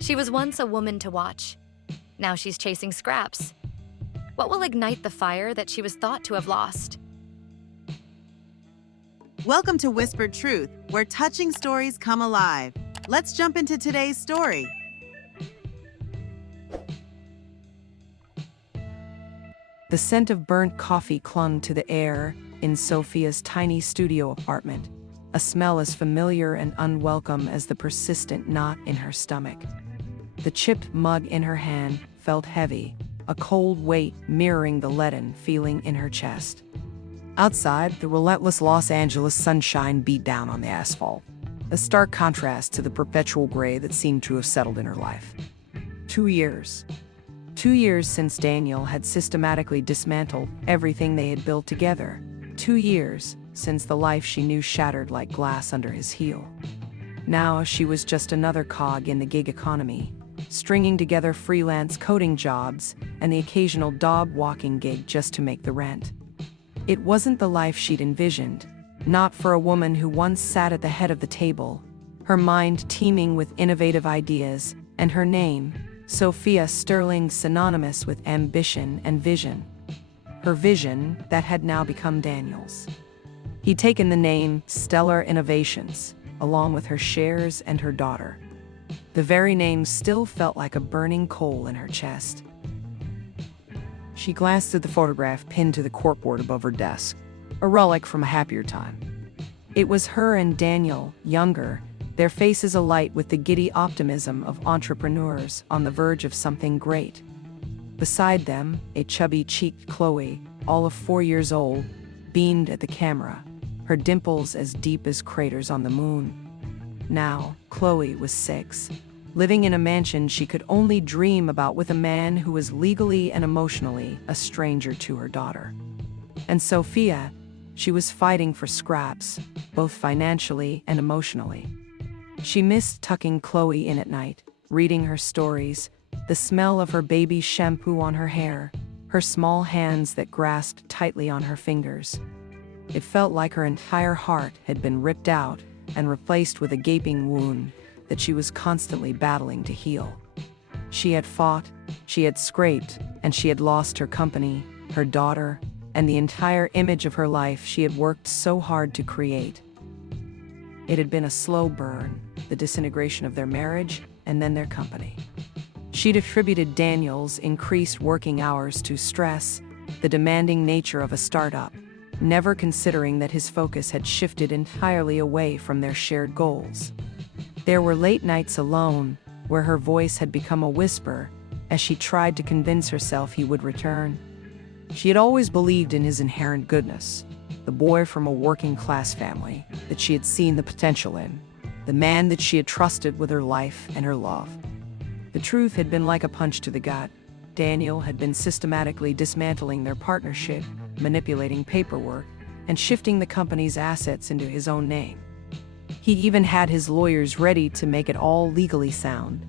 She was once a woman to watch. Now she's chasing scraps. What will ignite the fire that she was thought to have lost? Welcome to Whispered Truth, where touching stories come alive. Let's jump into today's story. The scent of burnt coffee clung to the air in Sophia's tiny studio apartment, a smell as familiar and unwelcome as the persistent knot in her stomach. The chipped mug in her hand felt heavy, a cold weight mirroring the leaden feeling in her chest. Outside, the relentless Los Angeles sunshine beat down on the asphalt, a stark contrast to the perpetual gray that seemed to have settled in her life. 2 years. 2 years since Daniel had systematically dismantled everything they had built together. 2 years since the life she knew shattered like glass under his heel. Now she was just another cog in the gig economy, stringing together freelance coding jobs and the occasional dog-walking gig just to make the rent. It wasn't the life she'd envisioned, not for a woman who once sat at the head of the table, her mind teeming with innovative ideas, and her name, Sophia Sterling, synonymous with ambition and vision. Her vision that had now become Daniel's. He'd taken the name Stellar Innovations, along with her shares and her daughter. The very name still felt like a burning coal in her chest. She glanced at the photograph pinned to the corkboard above her desk, a relic from a happier time. It was her and Daniel, younger, their faces alight with the giddy optimism of entrepreneurs on the verge of something great. Beside them, a chubby-cheeked Chloe, all of 4 years old, beamed at the camera, her dimples as deep as craters on the moon. Now, Chloe was 6, living in a mansion she could only dream about with a man who was legally and emotionally a stranger to her daughter. And Sophia, she was fighting for scraps, both financially and emotionally. She missed tucking Chloe in at night, reading her stories, the smell of her baby's shampoo on her hair, her small hands that grasped tightly on her fingers. It felt like her entire heart had been ripped out and replaced with a gaping wound that she was constantly battling to heal. She had fought, she had scraped, and she had lost her company, her daughter, and the entire image of her life she had worked so hard to create. It had been a slow burn, the disintegration of their marriage and then their company. She'd attributed Daniel's increased working hours to stress, the demanding nature of a startup, never considering that his focus had shifted entirely away from their shared goals. There were late nights alone, where her voice had become a whisper as she tried to convince herself he would return. She had always believed in his inherent goodness, the boy from a working-class family that she had seen the potential in, the man that she had trusted with her life and her love. The truth had been like a punch to the gut. Daniel had been systematically dismantling their partnership, manipulating paperwork, and shifting the company's assets into his own name. He even had his lawyers ready to make it all legally sound.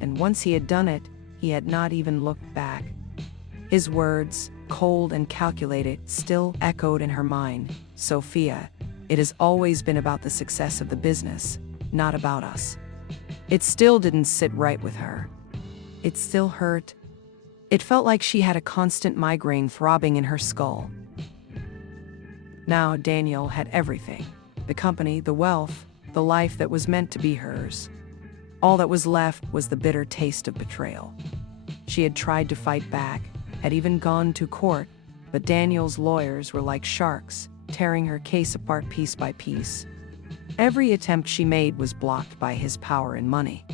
And once he had done it, he had not even looked back. His words, cold and calculated, still echoed in her mind. Sophia, it has always been about the success of the business, not about us. It still didn't sit right with her. It still hurt. It felt like she had a constant migraine throbbing in her skull. Now Daniel had everything. The company, the wealth, the life that was meant to be hers. All that was left was the bitter taste of betrayal. She had tried to fight back, had even gone to court, but Daniel's lawyers were like sharks, tearing her case apart piece by piece. Every attempt she made was blocked by his power and money.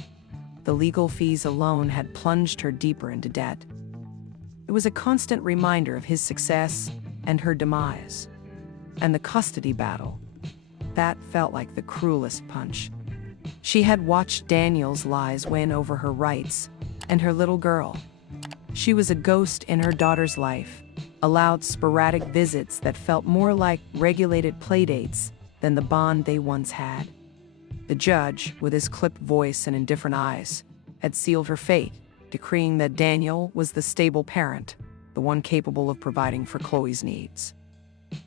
The legal fees alone had plunged her deeper into debt. It was a constant reminder of his success and her demise. And the custody battle. That felt like the cruelest punch. She had watched Daniel's lies win over her rights and her little girl. She was a ghost in her daughter's life, allowed sporadic visits that felt more like regulated playdates than the bond they once had. The judge, with his clipped voice and indifferent eyes, had sealed her fate, decreeing that Daniel was the stable parent, the one capable of providing for Chloe's needs.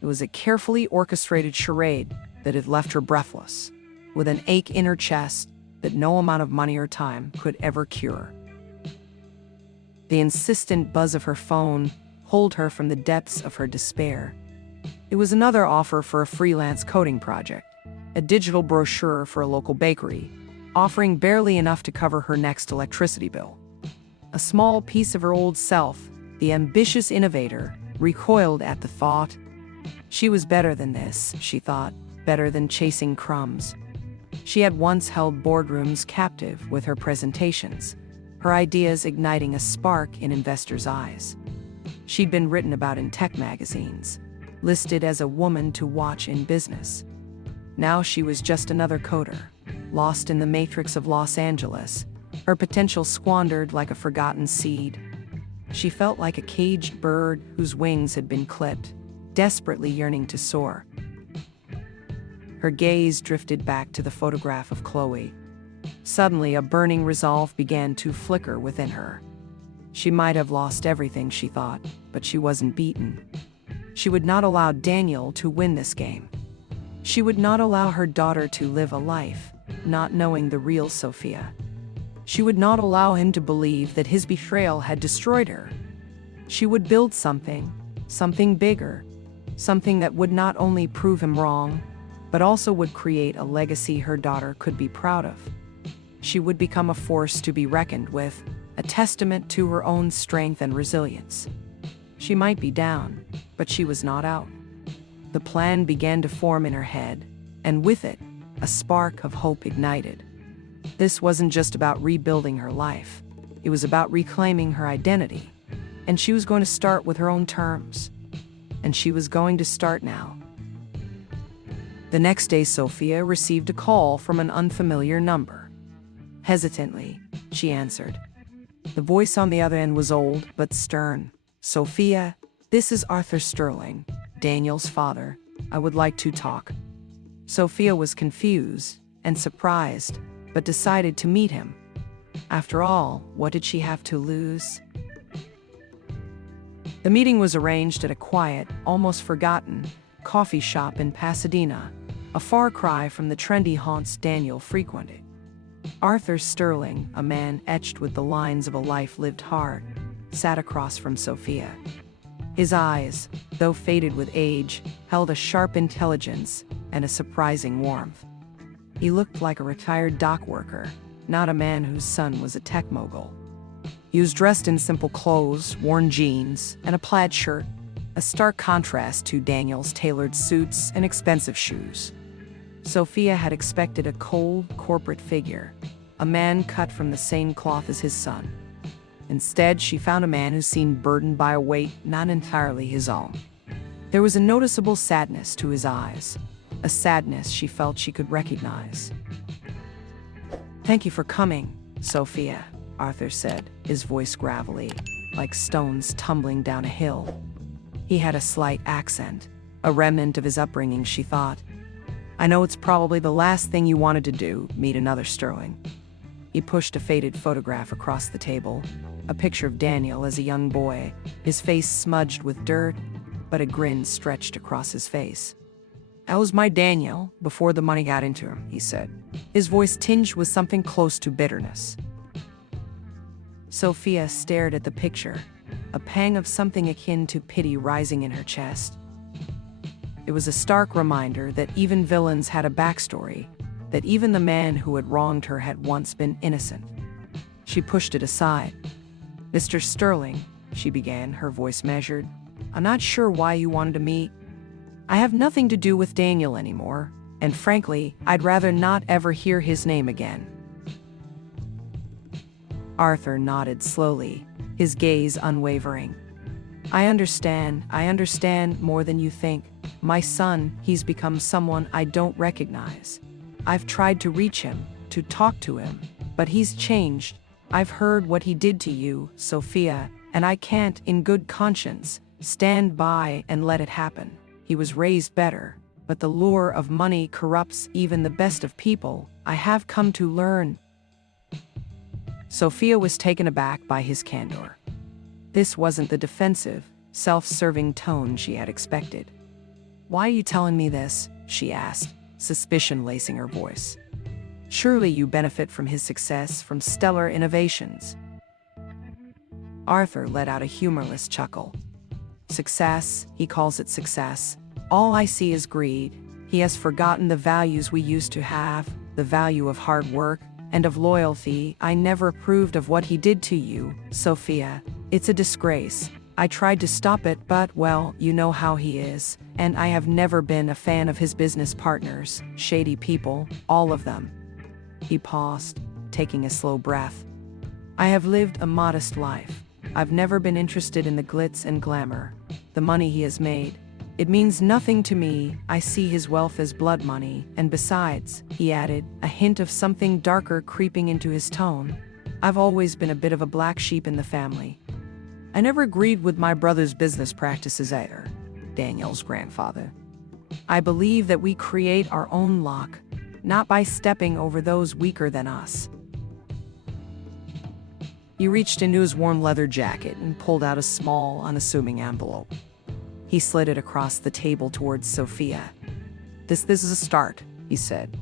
It was a carefully orchestrated charade that had left her breathless, with an ache in her chest that no amount of money or time could ever cure. The insistent buzz of her phone pulled her from the depths of her despair. It was another offer for a freelance coding project, a digital brochure for a local bakery, offering barely enough to cover her next electricity bill. A small piece of her old self, the ambitious innovator, recoiled at the thought. She was better than this, she thought, better than chasing crumbs. She had once held boardrooms captive with her presentations, her ideas igniting a spark in investors' eyes. She'd been written about in tech magazines, listed as a woman to watch in business. Now she was just another coder, lost in the matrix of Los Angeles, her potential squandered like a forgotten seed. She felt like a caged bird whose wings had been clipped, desperately yearning to soar. Her gaze drifted back to the photograph of Chloe. Suddenly, a burning resolve began to flicker within her. She might have lost everything, she thought, but she wasn't beaten. She would not allow Daniel to win this game. She would not allow her daughter to live a life, not knowing the real Sophia. She would not allow him to believe that his betrayal had destroyed her. She would build something bigger, something that would not only prove him wrong, but also would create a legacy her daughter could be proud of. She would become a force to be reckoned with, a testament to her own strength and resilience. She might be down, but she was not out. The plan began to form in her head, and with it, a spark of hope ignited. This wasn't just about rebuilding her life. It was about reclaiming her identity. And she was going to start with her own terms. And she was going to start now. The next day, Sophia received a call from an unfamiliar number. Hesitantly, she answered. The voice on the other end was old but stern. Sophia, this is Arthur Sterling, Daniel's father. I would like to talk. Sophia was confused and surprised, but decided to meet him. After all, what did she have to lose? The meeting was arranged at a quiet, almost forgotten, coffee shop in Pasadena, a far cry from the trendy haunts Daniel frequented. Arthur Sterling, a man etched with the lines of a life lived hard, sat across from Sophia. His eyes, though faded with age, held a sharp intelligence and a surprising warmth. He looked like a retired dock worker, not a man whose son was a tech mogul. He was dressed in simple clothes, worn jeans, and a plaid shirt, a stark contrast to Daniel's tailored suits and expensive shoes. Sophia had expected a cold, corporate figure, a man cut from the same cloth as his son. Instead, she found a man who seemed burdened by a weight not entirely his own. There was a noticeable sadness to his eyes, a sadness she felt she could recognize. "Thank you for coming, Sophia," Arthur said, his voice gravelly, like stones tumbling down a hill. He had a slight accent, a remnant of his upbringing, she thought. "I know it's probably the last thing you wanted to do, meet another Sterling." He pushed a faded photograph across the table, a picture of Daniel as a young boy, his face smudged with dirt, but a grin stretched across his face. "That was my Daniel, before the money got into him," he said, his voice tinged with something close to bitterness. Sophia stared at the picture, a pang of something akin to pity rising in her chest. It was a stark reminder that even villains had a backstory, that even the man who had wronged her had once been innocent. She pushed it aside. "Mr. Sterling," she began, her voice measured, "I'm not sure why you wanted to meet. I have nothing to do with Daniel anymore, and frankly, I'd rather not ever hear his name again." Arthur nodded slowly, his gaze unwavering. I understand more than you think. My son, he's become someone I don't recognize. I've tried to reach him, to talk to him, but he's changed. I've heard what he did to you, Sophia, and I can't, in good conscience, stand by and let it happen. He was raised better, but the lure of money corrupts even the best of people. I have come to learn. Sophia was taken aback by his candor. This wasn't the defensive, self-serving tone she had expected. "Why are you telling me this?" she asked, suspicion lacing her voice. Surely you benefit from his success, from stellar innovations. Arthur let out a humorless chuckle. Success, he calls it success. All I see is greed. He has forgotten the values we used to have, the value of hard work and of loyalty. I never approved of what he did to you, Sophia. It's a disgrace. I tried to stop it, but, well, you know how he is, and I have never been a fan of his business partners, shady people, all of them. He paused, taking a slow breath. I have lived a modest life. I've never been interested in the glitz and glamour, the money he has made. It means nothing to me. I see his wealth as blood money, and besides, he added, a hint of something darker creeping into his tone, I've always been a bit of a black sheep in the family. I never agreed with my brother's business practices either, Daniel's grandfather. I believe that we create our own luck, not by stepping over those weaker than us. He reached into his warm leather jacket and pulled out a small, unassuming envelope. He slid it across the table towards Sophia. This is a start, he said.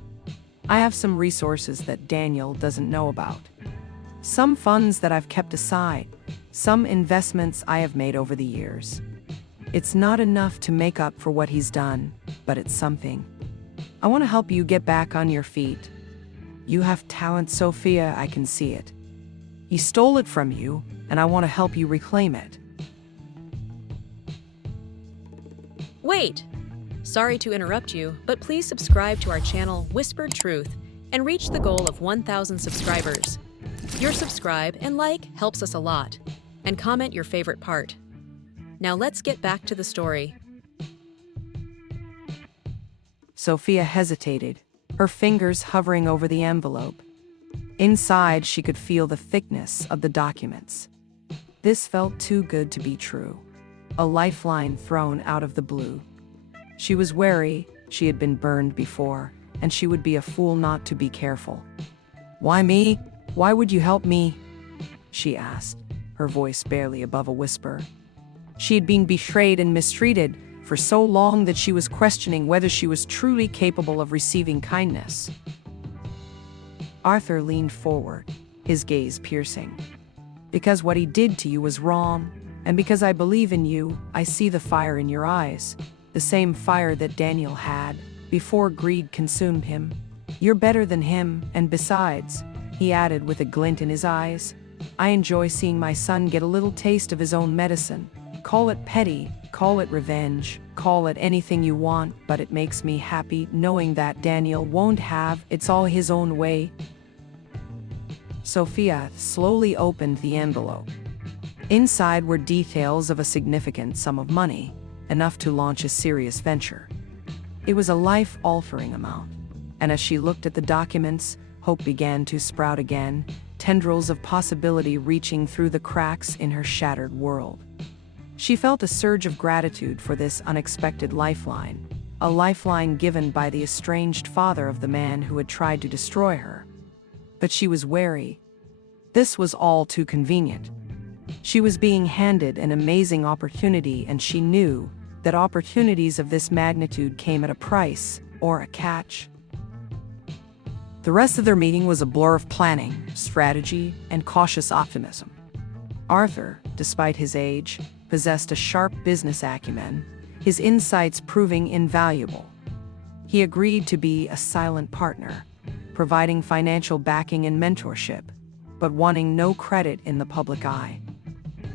I have some resources that Daniel doesn't know about. Some funds that I've kept aside, some investments I have made over the years. It's not enough to make up for what he's done, but it's something. I want to help you get back on your feet. You have talent, Sophia, I can see it. He stole it from you, and I want to help you reclaim it. Wait! Sorry to interrupt you, but please subscribe to our channel Whispered Truth and reach the goal of 1,000 subscribers. Your subscribe and like helps us a lot, and comment your favorite part. Now let's get back to the story. Sophia hesitated, her fingers hovering over the envelope. Inside, she could feel the thickness of the documents. This felt too good to be true. A lifeline thrown out of the blue. She was wary, she had been burned before, and she would be a fool not to be careful. Why me? Why would you help me? She asked, her voice barely above a whisper. She had been betrayed and mistreated for so long that she was questioning whether she was truly capable of receiving kindness. Arthur leaned forward, his gaze piercing. Because what he did to you was wrong, and because I believe in you, I see the fire in your eyes, the same fire that Daniel had before greed consumed him. You're better than him, and besides, he added with a glint in his eyes, I enjoy seeing my son get a little taste of his own medicine. Call it petty, call it revenge, call it anything you want, but it makes me happy knowing that Daniel won't have it's all his own way. Sophia slowly opened the envelope. Inside were details of a significant sum of money, enough to launch a serious venture. It was a life-altering amount, and as she looked at the documents, hope began to sprout again, tendrils of possibility reaching through the cracks in her shattered world. She felt a surge of gratitude for this unexpected lifeline, a lifeline given by the estranged father of the man who had tried to destroy her. But she was wary. This was all too convenient. She was being handed an amazing opportunity, and she knew that opportunities of this magnitude came at a price or a catch. The rest of their meeting was a blur of planning, strategy, and cautious optimism. Arthur, despite his age, possessed a sharp business acumen, his insights proving invaluable. He agreed to be a silent partner, providing financial backing and mentorship, but wanting no credit in the public eye.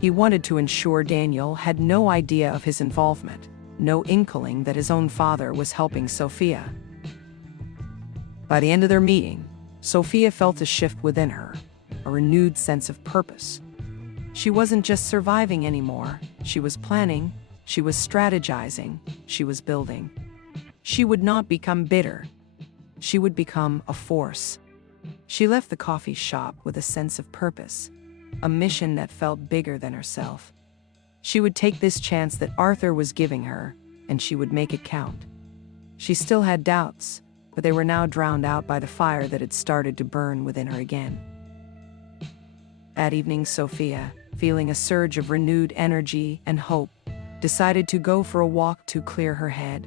He wanted to ensure Daniel had no idea of his involvement, no inkling that his own father was helping Sophia. By the end of their meeting, Sophia felt a shift within her, a renewed sense of purpose. She wasn't just surviving anymore, she was planning, she was strategizing, she was building. She would not become bitter. She would become a force. She left the coffee shop with a sense of purpose, a mission that felt bigger than herself. She would take this chance that Arthur was giving her, and she would make it count. She still had doubts, but they were now drowned out by the fire that had started to burn within her again. That evening, Sophia, feeling a surge of renewed energy and hope, decided to go for a walk to clear her head.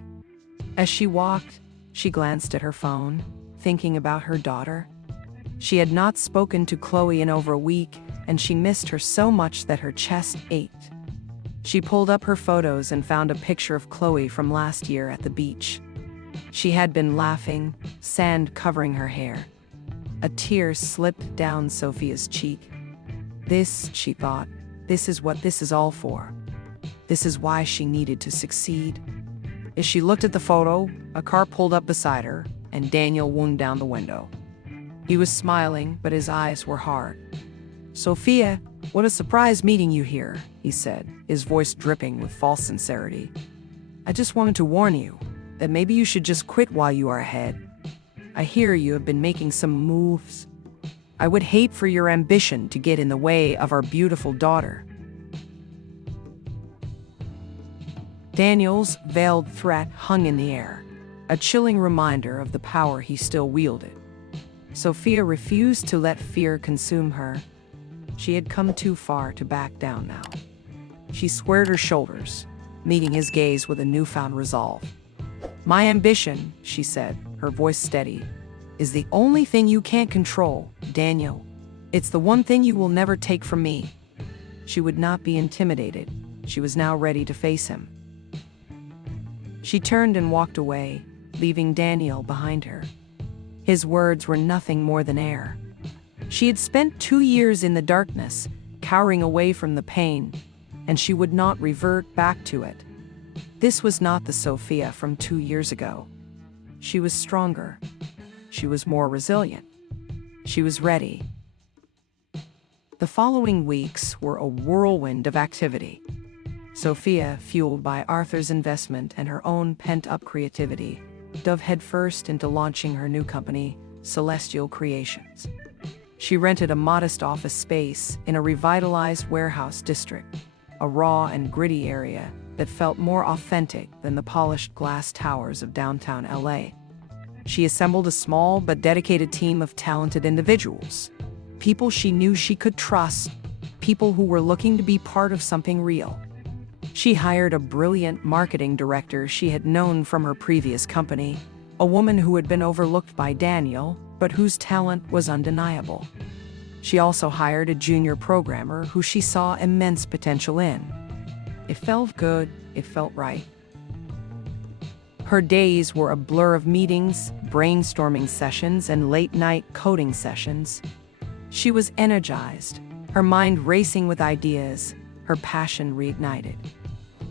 As she walked, she glanced at her phone, thinking about her daughter. She had not spoken to Chloe in over a week, and she missed her so much that her chest ached. She pulled up her photos and found a picture of Chloe from last year at the beach. She had been laughing, sand covering her hair. A tear slipped down Sophia's cheek. This, she thought, this is what this is all for. This is why she needed to succeed. As she looked at the photo, a car pulled up beside her, and Daniel wound down the window. He was smiling, but his eyes were hard. "Sophia, what a surprise meeting you here," he said, his voice dripping with false sincerity. "I just wanted to warn you that maybe you should just quit while you are ahead. I hear you have been making some moves. I would hate for your ambition to get in the way of our beautiful daughter." Daniel's veiled threat hung in the air, a chilling reminder of the power he still wielded. Sophia refused to let fear consume her. She had come too far to back down now. She squared her shoulders, meeting his gaze with a newfound resolve. "My ambition," she said, her voice steady, "is the only thing you can't control, Daniel. It's the one thing you will never take from me." She would not be intimidated. She was now ready to face him. She turned and walked away, leaving Daniel behind her. His words were nothing more than air. She had spent 2 years in the darkness, cowering away from the pain, and she would not revert back to it. This was not the Sophia from 2 years ago. She was stronger. She was more resilient. She was ready. The following weeks were a whirlwind of activity. Sophia, fueled by Arthur's investment and her own pent-up creativity, dove headfirst into launching her new company, Celestial Creations. She rented a modest office space in a revitalized warehouse district, a raw and gritty area that felt more authentic than the polished glass towers of downtown LA. She assembled a small but dedicated team of talented individuals, people she knew she could trust, people who were looking to be part of something real. She hired a brilliant marketing director she had known from her previous company, a woman who had been overlooked by Daniel, but whose talent was undeniable. She also hired a junior programmer who she saw immense potential in. It felt good, it felt right. Her days were a blur of meetings, brainstorming sessions, and late-night coding sessions. She was energized, her mind racing with ideas, her passion reignited.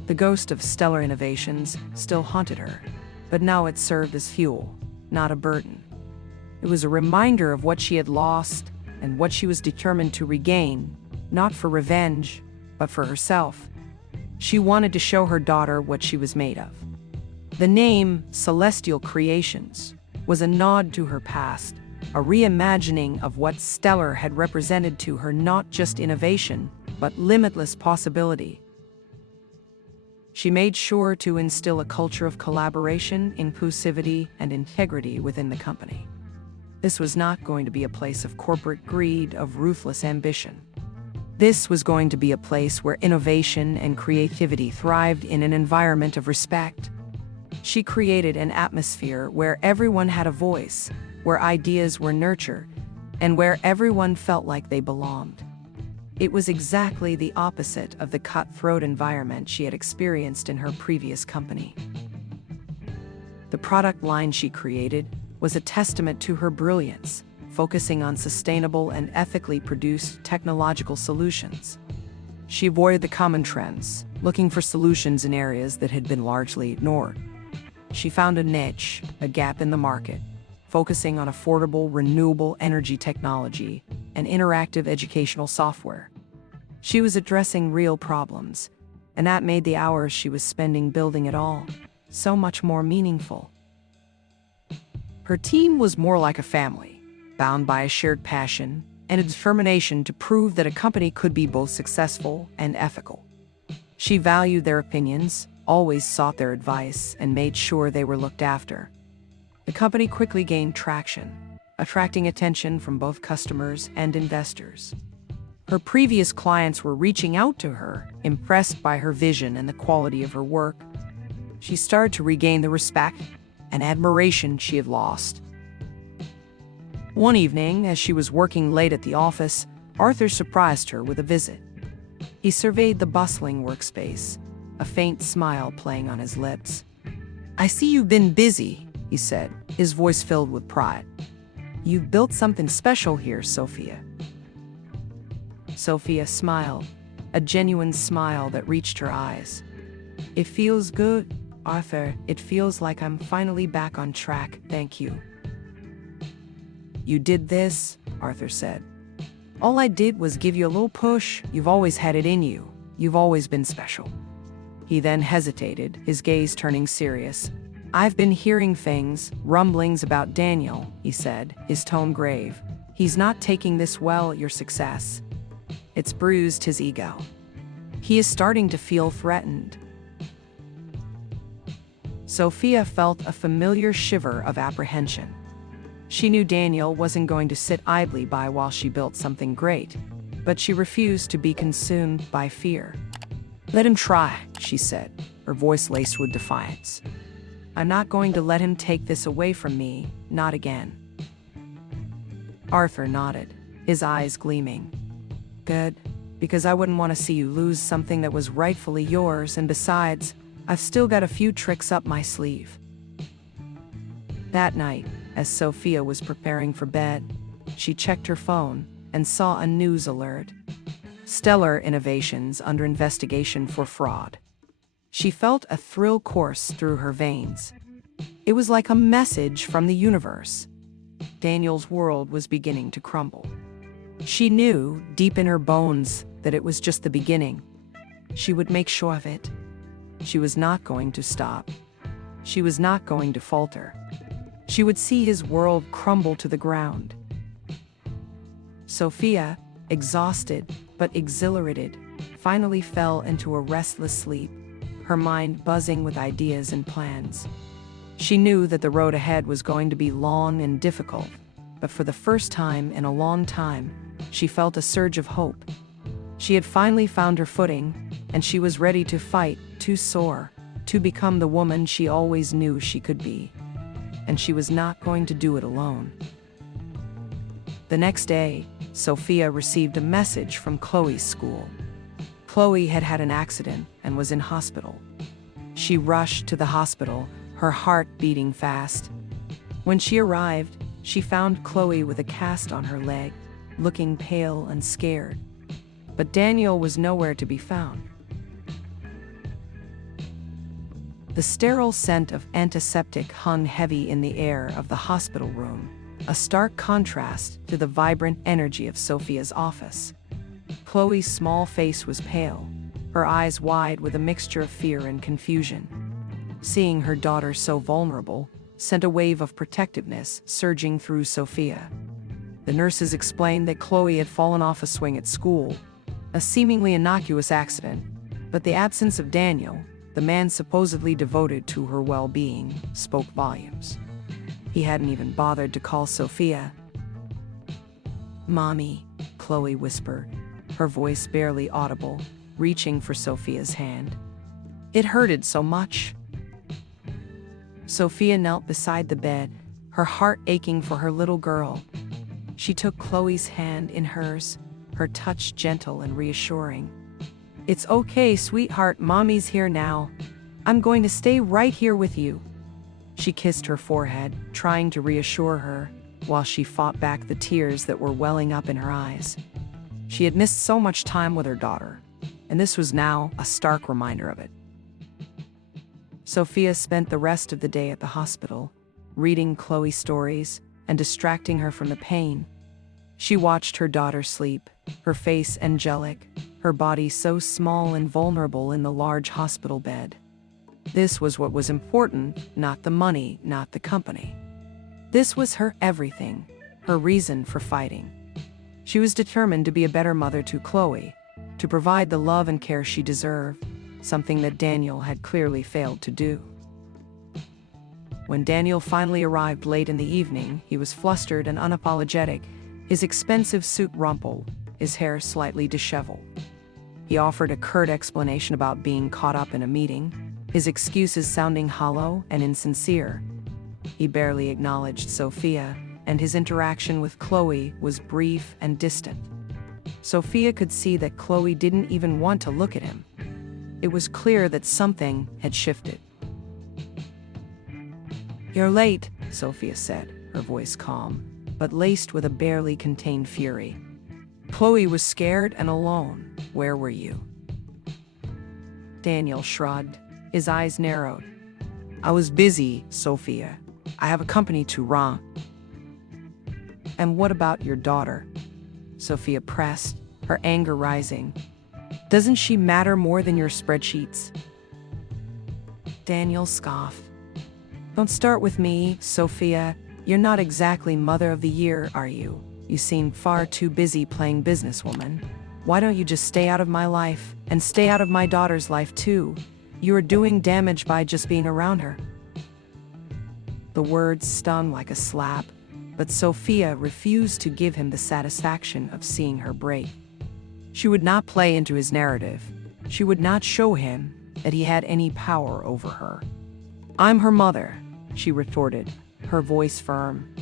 The ghost of stellar innovations still haunted her, but now it served as fuel, not a burden. It was a reminder of what she had lost and what she was determined to regain, not for revenge, but for herself. She wanted to show her daughter what she was made of. The name Celestial Creations was a nod to her past, a reimagining of what stellar had represented to her, not just innovation, but limitless possibility. She made sure to instill a culture of collaboration, inclusivity, and integrity within the company. This was not going to be a place of corporate greed, of ruthless ambition. This was going to be a place where innovation and creativity thrived in an environment of respect. She created an atmosphere where everyone had a voice, where ideas were nurtured, and where everyone felt like they belonged. It was exactly the opposite of the cutthroat environment she had experienced in her previous company. The product line she created was a testament to her brilliance, focusing on sustainable and ethically produced technological solutions. She avoided the common trends, looking for solutions in areas that had been largely ignored. She found a niche, a gap in the market, focusing on affordable, renewable energy technology and interactive educational software. She was addressing real problems, and that made the hours she was spending building it all so much more meaningful. Her team was more like a family, bound by a shared passion and a determination to prove that a company could be both successful and ethical. She valued their opinions, always sought their advice, and made sure they were looked after. The company quickly gained traction, attracting attention from both customers and investors. Her previous clients were reaching out to her, impressed by her vision and the quality of her work. She started to regain the respect and admiration she had lost. One evening, as she was working late at the office, Arthur surprised her with a visit. He surveyed the bustling workspace, a faint smile playing on his lips. "I see you've been busy," he said, his voice filled with pride. "You've built something special here, Sophia." Sophia smiled, a genuine smile that reached her eyes. "It feels good, Arthur. It feels like I'm finally back on track, thank you." "You did this," Arthur said. "All I did was give you a little push. You've always had it in you. You've always been special." He then hesitated, his gaze turning serious. "I've been hearing things, rumblings about Daniel," he said, his tone grave. "He's not taking this well, your success. It's bruised his ego. He is starting to feel threatened." Sophia felt a familiar shiver of apprehension. She knew Daniel wasn't going to sit idly by while she built something great, but she refused to be consumed by fear. "Let him try," she said, her voice laced with defiance. "I'm not going to let him take this away from me, not again." Arthur nodded, his eyes gleaming. "Good, because I wouldn't want to see you lose something that was rightfully yours, and besides, I've still got a few tricks up my sleeve." That night, as Sophia was preparing for bed, she checked her phone and saw a news alert. Stellar Innovations under investigation for fraud. She felt a thrill course through her veins. It was like a message from the universe. Daniel's world was beginning to crumble. She knew, deep in her bones, that it was just the beginning. She would make sure of it. She was not going to stop. She was not going to falter. She would see his world crumble to the ground. Sophia, exhausted but exhilarated, finally fell into a restless sleep, her mind buzzing with ideas and plans. She knew that the road ahead was going to be long and difficult, but for the first time in a long time, she felt a surge of hope. She had finally found her footing, and she was ready to fight, to soar, to become the woman she always knew she could be. And she was not going to do it alone. The next day, Sophia received a message from Chloe's school. Chloe had had an accident and was in hospital. She rushed to the hospital, her heart beating fast. When she arrived, she found Chloe with a cast on her leg, looking pale and scared. But Daniel was nowhere to be found. The sterile scent of antiseptic hung heavy in the air of the hospital room, a stark contrast to the vibrant energy of Sophia's office. Chloe's small face was pale, her eyes wide with a mixture of fear and confusion. Seeing her daughter so vulnerable sent a wave of protectiveness surging through Sophia. The nurses explained that Chloe had fallen off a swing at school, a seemingly innocuous accident, but the absence of Daniel, the man supposedly devoted to her well-being, spoke volumes. He hadn't even bothered to call Sophia. "Mommy," Chloe whispered, her voice barely audible, reaching for Sophia's hand. It hurted so much. Sophia knelt beside the bed, her heart aching for her little girl. She took Chloe's hand in hers, her touch gentle and reassuring. "It's okay, sweetheart, Mommy's here now. I'm going to stay right here with you." She kissed her forehead, trying to reassure her, while she fought back the tears that were welling up in her eyes. She had missed so much time with her daughter, and this was now a stark reminder of it. Sophia spent the rest of the day at the hospital, reading Chloe's stories and distracting her from the pain. She watched her daughter sleep, her face angelic, her body so small and vulnerable in the large hospital bed. This was what was important, not the money, not the company. This was her everything, her reason for fighting. She was determined to be a better mother to Chloe, to provide the love and care she deserved, something that Daniel had clearly failed to do. When Daniel finally arrived late in the evening, he was flustered and unapologetic, his expensive suit rumpled, his hair slightly disheveled. He offered a curt explanation about being caught up in a meeting, his excuses sounding hollow and insincere. He barely acknowledged Sophia, and his interaction with Chloe was brief and distant. Sophia could see that Chloe didn't even want to look at him. It was clear that something had shifted. "You're late," Sophia said, her voice calm, but laced with a barely contained fury. Chloe was scared and alone. "Where were you?" Daniel shrugged. His eyes narrowed. "I was busy, Sophia. I have a company to run." "And what about your daughter?" Sophia pressed, her anger rising. "Doesn't she matter more than your spreadsheets?" Daniel scoffed. "Don't start with me, Sophia. You're not exactly Mother of the Year, are you? You seem far too busy playing businesswoman. Why don't you just stay out of my life, and stay out of my daughter's life too? You are doing damage by just being around her." The words stung like a slap, but Sophia refused to give him the satisfaction of seeing her break. She would not play into his narrative. She would not show him that he had any power over her. "I'm her mother," she retorted, her voice firm.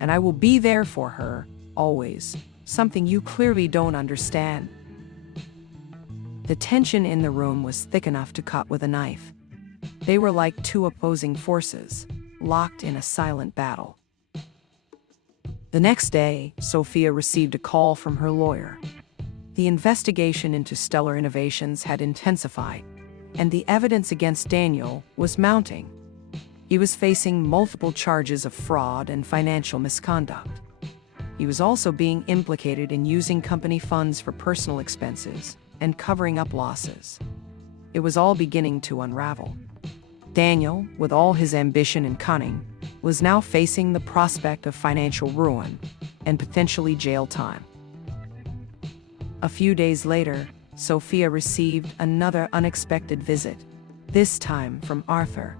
"And I will be there for her, always, something you clearly don't understand." The tension in the room was thick enough to cut with a knife. They were like two opposing forces, locked in a silent battle. The next day, Sophia received a call from her lawyer. The investigation into Stellar Innovations had intensified, and the evidence against Daniel was mounting. He was facing multiple charges of fraud and financial misconduct. He was also being implicated in using company funds for personal expenses and covering up losses. It was all beginning to unravel. Daniel, with all his ambition and cunning, was now facing the prospect of financial ruin and potentially jail time. A few days later, Sophia received another unexpected visit, this time from Arthur.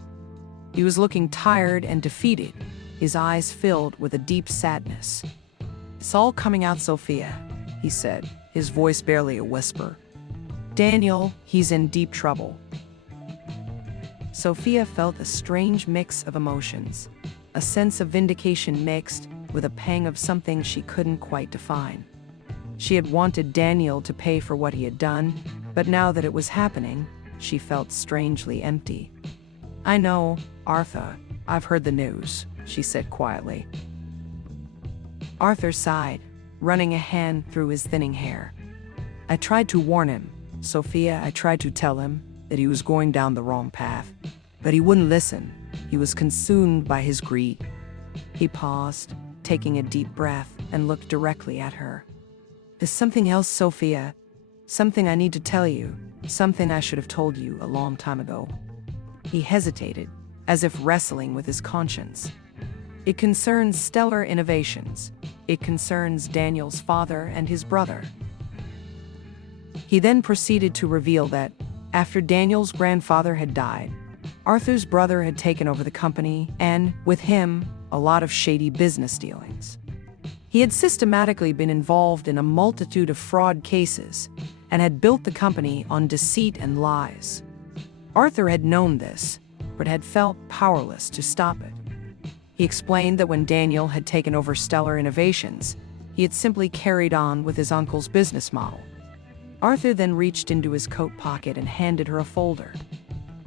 He was looking tired and defeated, his eyes filled with a deep sadness. "It's all coming out, Sophia," he said, his voice barely a whisper. "Daniel, he's in deep trouble." Sophia felt a strange mix of emotions, a sense of vindication mixed with a pang of something she couldn't quite define. She had wanted Daniel to pay for what he had done, but now that it was happening, she felt strangely empty. "I know, Arthur, I've heard the news," she said quietly. Arthur sighed, running a hand through his thinning hair. "I tried to warn him, Sophia. I tried to tell him that he was going down the wrong path, but he wouldn't listen. He was consumed by his greed." He paused, taking a deep breath, and looked directly at her. "There's something else, Sophia. Something I need to tell you. Something I should have told you a long time ago." He hesitated, as if wrestling with his conscience. "It concerns Stellar Innovations. It concerns Daniel's father and his brother." He then proceeded to reveal that, after Daniel's grandfather had died, Arthur's brother had taken over the company and, with him, a lot of shady business dealings. He had systematically been involved in a multitude of fraud cases and had built the company on deceit and lies. Arthur had known this, but had felt powerless to stop it. He explained that when Daniel had taken over Stellar Innovations, he had simply carried on with his uncle's business model. Arthur then reached into his coat pocket and handed her a folder.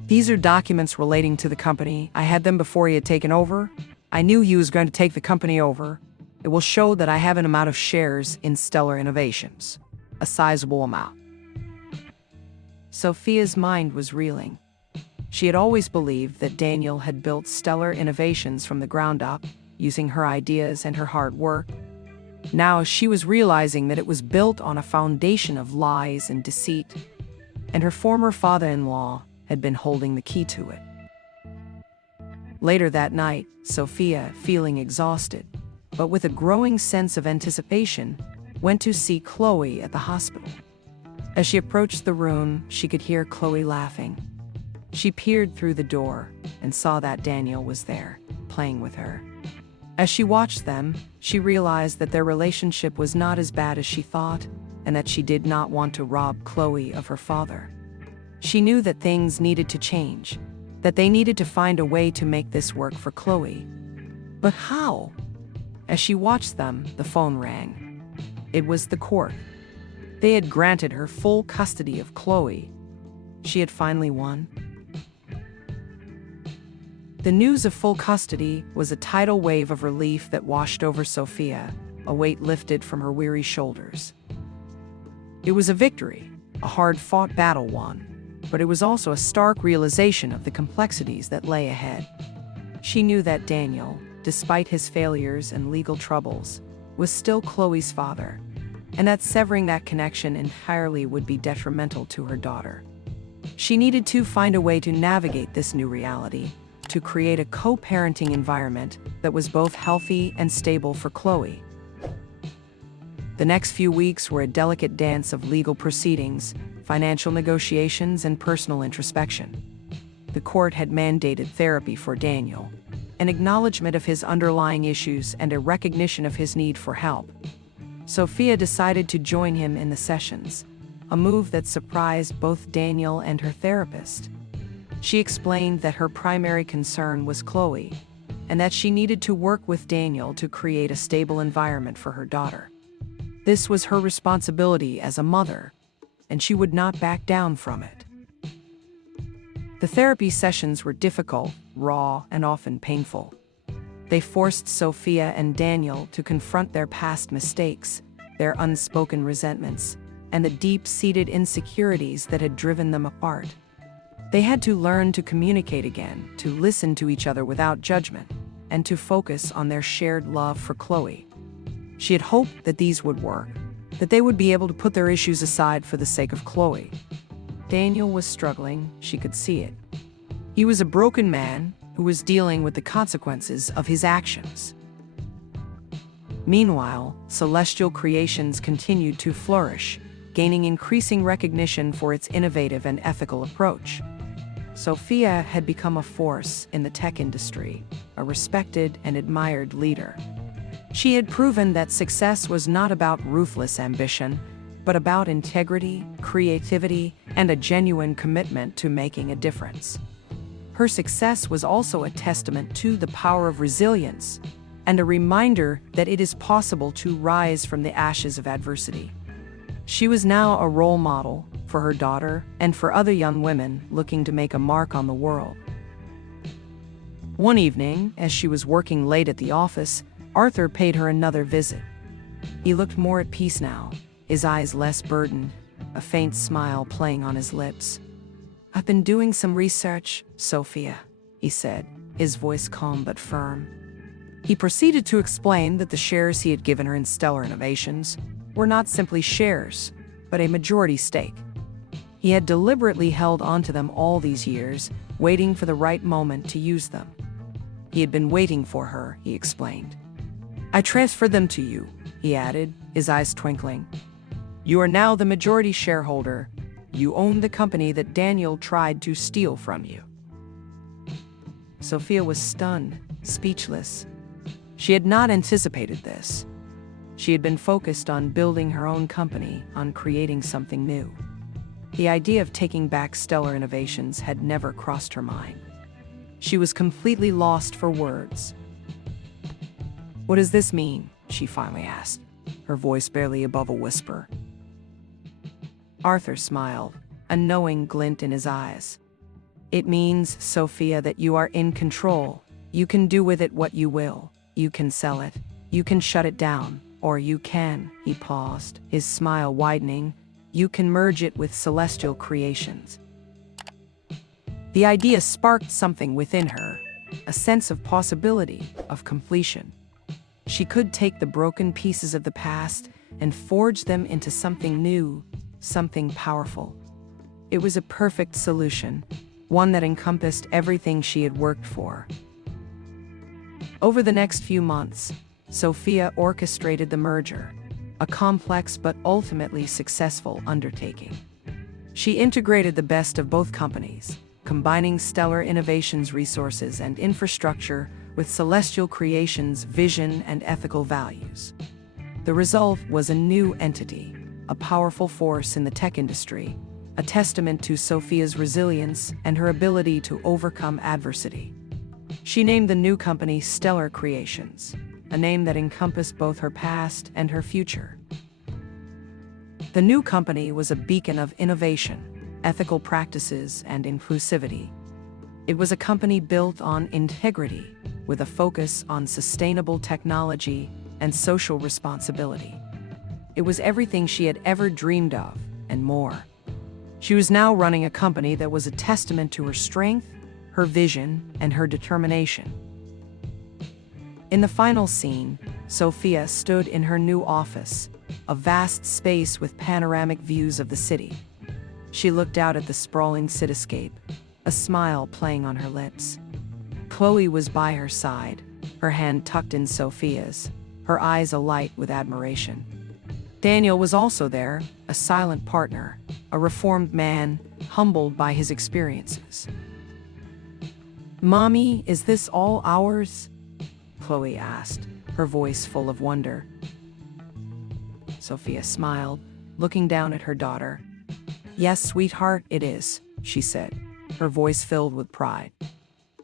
"These are documents relating to the company. I had them before he had taken over. I knew he was going to take the company over. It will show that I have an amount of shares in Stellar Innovations, a sizable amount." Sophia's mind was reeling. She had always believed that Daniel had built Stellar Innovations from the ground up, using her ideas and her hard work. Now she was realizing that it was built on a foundation of lies and deceit, and her former father-in-law had been holding the key to it. Later that night, Sophia, feeling exhausted, but with a growing sense of anticipation, went to see Chloe at the hospital. As she approached the room, she could hear Chloe laughing. She peered through the door and saw that Daniel was there, playing with her. As she watched them, she realized that their relationship was not as bad as she thought, and that she did not want to rob Chloe of her father. She knew that things needed to change, that they needed to find a way to make this work for Chloe. But how? As she watched them, the phone rang. It was the court. They had granted her full custody of Chloe. She had finally won. The news of full custody was a tidal wave of relief that washed over Sophia, a weight lifted from her weary shoulders. It was a victory, a hard-fought battle won, but it was also a stark realization of the complexities that lay ahead. She knew that Daniel, despite his failures and legal troubles, was still Chloe's father, and that severing that connection entirely would be detrimental to her daughter. She needed to find a way to navigate this new reality, to create a co-parenting environment that was both healthy and stable for Chloe. The next few weeks were a delicate dance of legal proceedings, financial negotiations, and personal introspection. The court had mandated therapy for Daniel, an acknowledgement of his underlying issues and a recognition of his need for help. Sophia decided to join him in the sessions, a move that surprised both Daniel and her therapist. She explained that her primary concern was Chloe, and that she needed to work with Daniel to create a stable environment for her daughter. This was her responsibility as a mother, and she would not back down from it. The therapy sessions were difficult, raw, and often painful. They forced Sophia and Daniel to confront their past mistakes, their unspoken resentments, and the deep-seated insecurities that had driven them apart. They had to learn to communicate again, to listen to each other without judgment, and to focus on their shared love for Chloe. She had hoped that these would work, that they would be able to put their issues aside for the sake of Chloe. Daniel was struggling, she could see it. He was a broken man who was dealing with the consequences of his actions. Meanwhile, Celestial Creations continued to flourish, gaining increasing recognition for its innovative and ethical approach. Sophia had become a force in the tech industry, a respected and admired leader. She had proven that success was not about ruthless ambition, but about integrity, creativity, and a genuine commitment to making a difference. Her success was also a testament to the power of resilience and a reminder that it is possible to rise from the ashes of adversity. She was now a role model for her daughter and for other young women looking to make a mark on the world. One evening, as she was working late at the office, Arthur paid her another visit. He looked more at peace now, his eyes less burdened, a faint smile playing on his lips. "I've been doing some research, Sophia," he said, his voice calm but firm. He proceeded to explain that the shares he had given her in Stellar Innovations were not simply shares, but a majority stake. He had deliberately held onto them all these years, waiting for the right moment to use them. He had been waiting for her, he explained. "I transferred them to you," he added, his eyes twinkling. "You are now the majority shareholder. You own the company that Daniel tried to steal from you." Sophia was stunned, speechless. She had not anticipated this. She had been focused on building her own company, on creating something new. The idea of taking back Stellar Innovations had never crossed her mind. She was completely lost for words. "What does this mean?" she finally asked, her voice barely above a whisper. Arthur smiled, a knowing glint in his eyes. "It means, Sophia, that you are in control. You can do with it what you will. You can sell it. You can shut it down. Or you can," he paused, his smile widening, "you can merge it with Celestial Creations." The idea sparked something within her, a sense of possibility, of completion. She could take the broken pieces of the past and forge them into something new, something powerful. It was a perfect solution, one that encompassed everything she had worked for. Over the next few months, Sophia orchestrated the merger, a complex but ultimately successful undertaking. She integrated the best of both companies, combining Stellar Innovations' resources and infrastructure with Celestial Creations' vision and ethical values. The result was a new entity, a powerful force in the tech industry, a testament to Sophia's resilience and her ability to overcome adversity. She named the new company Stellar Creations, a name that encompassed both her past and her future. The new company was a beacon of innovation, ethical practices, and inclusivity. It was a company built on integrity, with a focus on sustainable technology and social responsibility. It was everything she had ever dreamed of, and more. She was now running a company that was a testament to her strength, her vision, and her determination. In the final scene, Sophia stood in her new office, a vast space with panoramic views of the city. She looked out at the sprawling cityscape, a smile playing on her lips. Chloe was by her side, her hand tucked in Sophia's, her eyes alight with admiration. Daniel was also there, a silent partner, a reformed man, humbled by his experiences. "Mommy, is this all ours?" Chloe asked, her voice full of wonder. Sophia smiled, looking down at her daughter. "Yes, sweetheart, it is," she said, her voice filled with pride.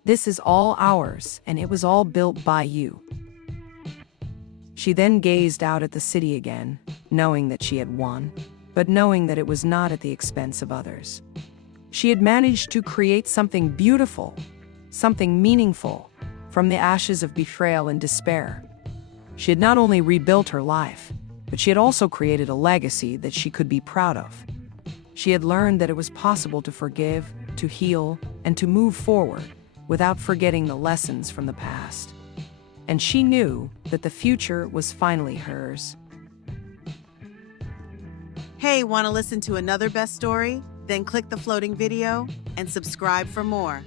"This is all ours, and it was all built by you." She then gazed out at the city again, knowing that she had won, but knowing that it was not at the expense of others. She had managed to create something beautiful, something meaningful, from the ashes of betrayal and despair. She had not only rebuilt her life, but she had also created a legacy that she could be proud of. She had learned that it was possible to forgive, to heal, and to move forward without forgetting the lessons from the past. And she knew that the future was finally hers. Hey, want to listen to another best story? Then click the floating video and subscribe for more.